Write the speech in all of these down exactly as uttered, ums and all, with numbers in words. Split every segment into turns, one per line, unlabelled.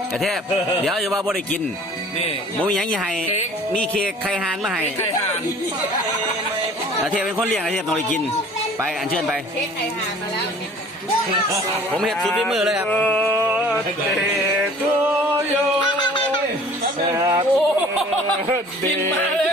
กระเทพเดี๋ยวจะว่าบ่ได้กิน
นี่
บ่มีหยังสิให้มีเค้กไข่หานมาให้
ไข่ห่าน
กระเทพเป็นคนเลี้ยงกระเทพต้องได้กินไปอันเชิญไป
เค้กไข่ห่านมาแล้ว
ผมเฮ็ดสุดฝีมือเลยครับ
เดทูโยโอ้กินมาเลย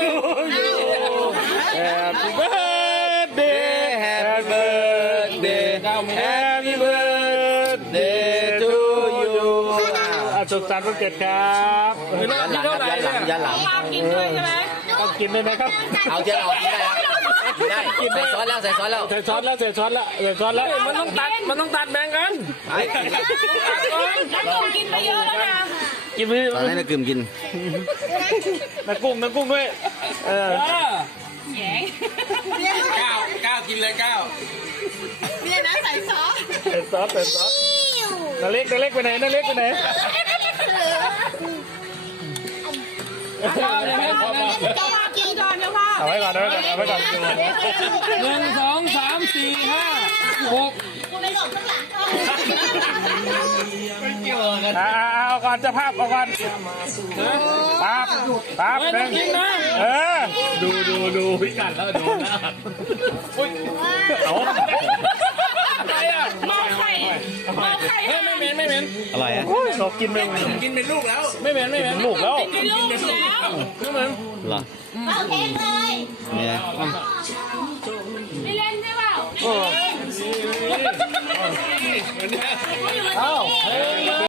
Happy birthday Happy birthday Happy birthday to you
สุขสันต์วันเกิดครับ
ยันหลังครับยันหลังยันหลัง
ปากินด้วยใช่ไหม
ต้องกินเลยนะครับ
เอาเจ้าเอากินได้กินได้ใส่ซอสแล้วใส่ซอสแล้ว
ใส่ช้อนแล้วใส่ช้อนแล้วใส่ช้อนแล้วมันต้องตัดมันต้องตัดแบ่งกัน
ไอ้
แล้วหนูกินไปเยอะแล้วนะ
กินมือ
ตอนนี้นะกึ่มกิน
นักกุ้งนักกุ้งด้วยเออ
แหง
ก้าวก้าวกินเลยก้าว
เนี่ยนะใส่ซอส
ใส่ซอสใส่ซอสนาเล็กนาเล็กไปไหนนาเล็กไปไหน
จะมากินก่อนนะพ่อ
เอาไว้ก่อนเอาไว้ก่อนเอาไว้ก่อน
หนึ่งสองสามสี่ห้าหก
กูไปหลบข้างหลัง
อ่าเอาก่อนจะภาพเอาก่อนปั๊บปั๊บหนึ่งเออดูดูดูพิกัดแล้วดูนะเอา
อะไรอ่ะ
มองไข่มองไข่
เฮ้ยไม่เหม็นไม่เหม็น
อร่อยอ่ะ
เรากินไปกินเป็นลูกแล้วไม่เหม็นไม่เหม็นลูกแล้ว
กินลูกแล้ว
ไม่เหม็น
เหรอ
เอาเค้กเลย
เนี่ย
ไม่เล่นใช่เปล่า
เอ้า